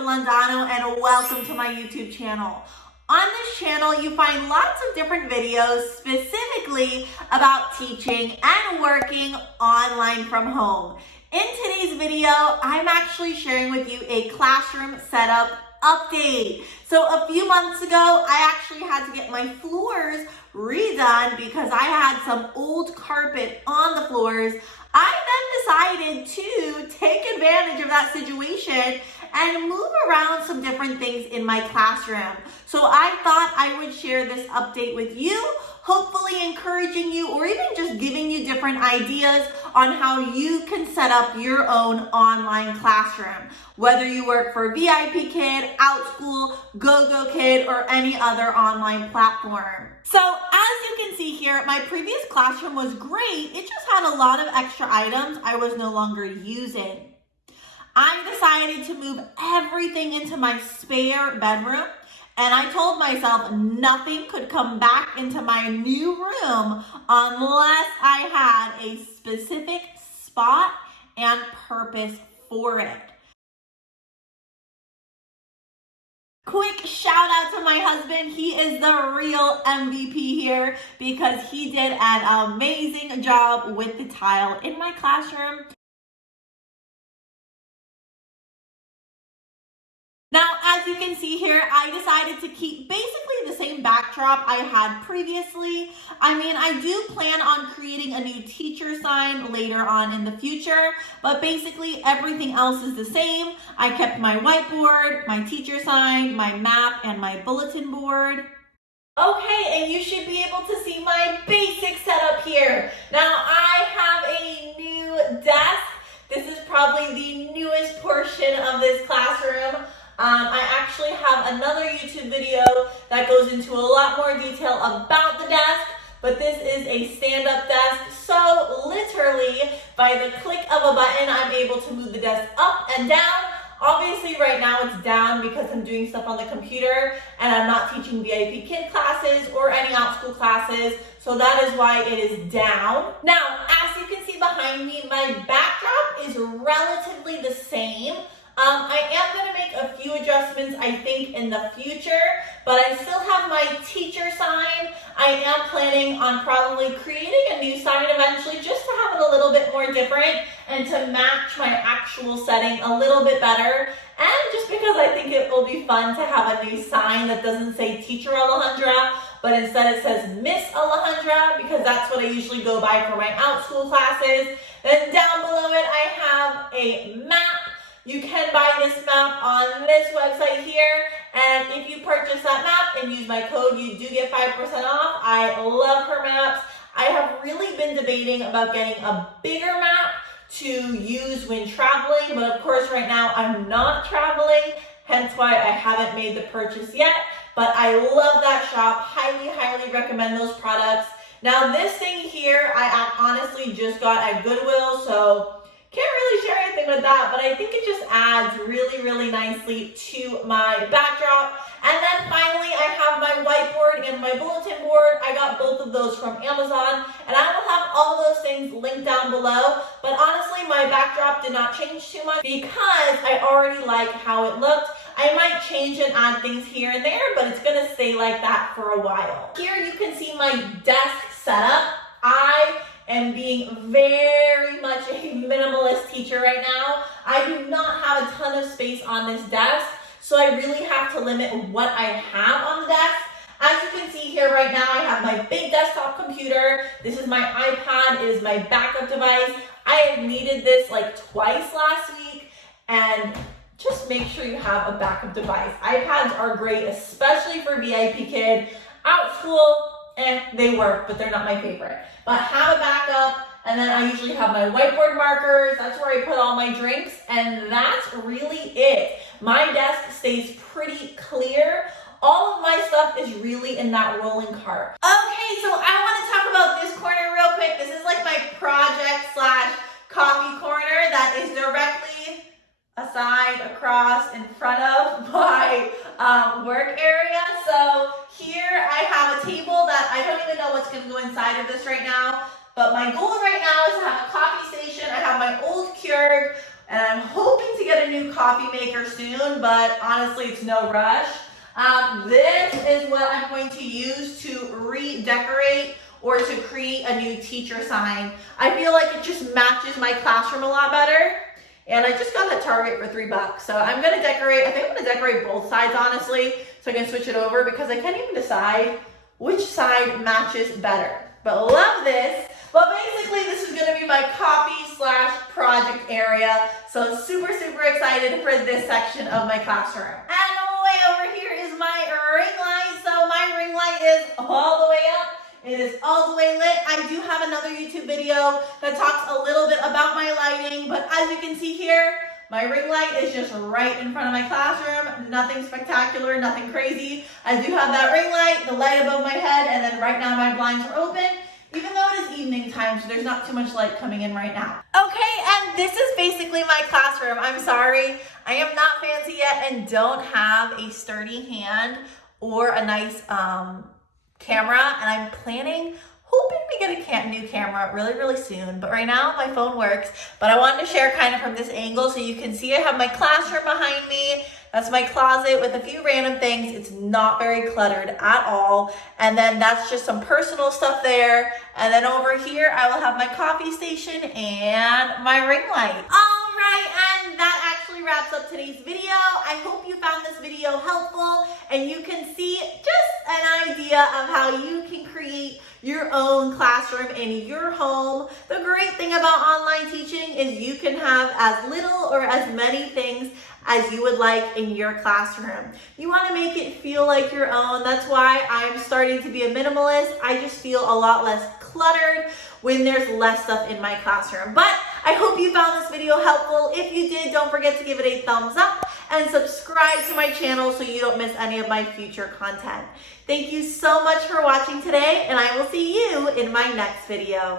Londano and welcome to my YouTube channel. On this channel, you find lots of different videos specifically about teaching and working online from home. In today's video, I'm actually sharing with you a classroom setup update. So a few months ago, I actually had to get my floors redone because I had some old carpet on the floors. I then decided to take advantage of that situation and move around some different things in my classroom. So I thought I would share this update with you, hopefully encouraging you or even just giving you different ideas on how you can set up your own online classroom, whether you work for VIPKid, Outschool, GOGOKID, or any other online platform. So as you can see here, my previous classroom was great. It just had a lot of extra items I was no longer using. I decided to move everything into my spare bedroom, and I told myself nothing could come back into my new room unless I had a specific spot and purpose for it. Quick shout out to my husband. He is the real MVP here because he did an amazing job with the tile in my classroom. Now, as you can see here, I decided to keep basically the same backdrop I had previously. I do plan on creating a new teacher sign later on in the future, but basically everything else is the same. I kept my whiteboard, my teacher sign, my map, and my bulletin board. Okay, and you should be able to see my basic setup here. Now, I have a new desk. This is probably the newest portion of this classroom. I actually have another YouTube video that goes into a lot more detail about the desk, but this is a stand-up desk. So literally, by the click of a button, I'm able to move the desk up and down. Obviously, right now it's down because I'm doing stuff on the computer and I'm not teaching VIPKid classes or any Outschool classes, so that is why it is down. Now, as you can see behind me, my backdrop is relatively the same. I am going to make a few adjustments, I think, in the future, but I still have my teacher sign. I am planning on probably creating a new sign eventually just to have it a little bit more different and to match my actual setting a little bit better. And just because I think it will be fun to have a new sign that doesn't say Teacher Alejandra, but instead it says Miss Alejandra, because that's what I usually go by for my Outschool classes. Then down below it, I have a map. You can buy this map on this website here, and if you purchase that map and use my code, you do get 5% off. I love her maps. I have really been debating about getting a bigger map to use when traveling, but of course right now I'm not traveling, hence why I haven't made the purchase yet, but I love that shop. Highly recommend those products. Now this thing here, I honestly just got at Goodwill, so can't really share anything with that, but I think it just adds really nicely to my backdrop. And then finally, I have my whiteboard and my bulletin board. I got both of those from Amazon, and I will have all those things linked down below. But honestly, my backdrop did not change too much because I already like how it looked. I might change and add things here and there, but it's gonna stay like that for a while. Here you can see my desk setup. I am being very much a minimalist teacher right now. I do not have a ton of space on this desk, so I really have to limit what I have on the desk. As you can see here right now, I have my big desktop computer. This is my iPad, it is my backup device. I have needed this like twice last week, and just make sure you have a backup device. iPads are great, especially for VIPKid. Outschool, they work, but they're not my favorite. But have a backup, and then I usually have my whiteboard markers. That's where I put all my drinks, and that's really it. My desk stays pretty clear. All of my stuff is really in that rolling cart. Okay, so I want to talk about this corner real quick. This is like my project / coffee corner that is directly aside, across, in front of my work area. So here I have a table that I don't even know what's going to go inside of this right now, but my goal right now is to have a coffee station. I have my old Keurig, and I'm hoping to get a new coffee maker soon, but honestly, it's no rush. This is what I'm going to use to redecorate or to create a new teacher sign. I feel like it just matches my classroom a lot better. And I just got at Target for $3. So I'm gonna decorate, I think I'm gonna decorate both sides, honestly, so I can switch it over because I can't even decide which side matches better. But love this. But basically, this is gonna be my coffee/project area. So super, super excited for this section of my classroom. And way over here is my ring light. So my ring light is all the way up. It is all the way lit. I do have another YouTube video that talks a little bit about my lighting, but as you can see here, my ring light is just right in front of my classroom. Nothing spectacular, nothing crazy. I do have that ring light, the light above my head, and then right now my blinds are open, even though it is evening time, so there's not too much light coming in right now. Okay, and this is basically my classroom. I'm sorry, I am not fancy yet and don't have a sturdy hand or a nice camera, and I'm hoping to get a new camera really soon, but right now my phone works. But I wanted to share kind of from this angle so you can see I have my classroom behind me. That's my closet with a few random things. It's not very cluttered at all. And then that's just some personal stuff there. And then over here, I will have my coffee station and my ring light. All right, and that actually wraps up today's video. I hope you found this video helpful and you can see just an idea of how you can create your own classroom in your home. The great thing about online teaching is you can have as little or as many things as you would like in your classroom. You want to make it feel like your own. That's why I'm starting to be a minimalist. I just feel a lot less cluttered when there's less stuff in my classroom. But I hope you found this video helpful. If you did, don't forget to give it a thumbs up and subscribe to my channel so you don't miss any of my future content. Thank you so much for watching today, and I will see you in my next video.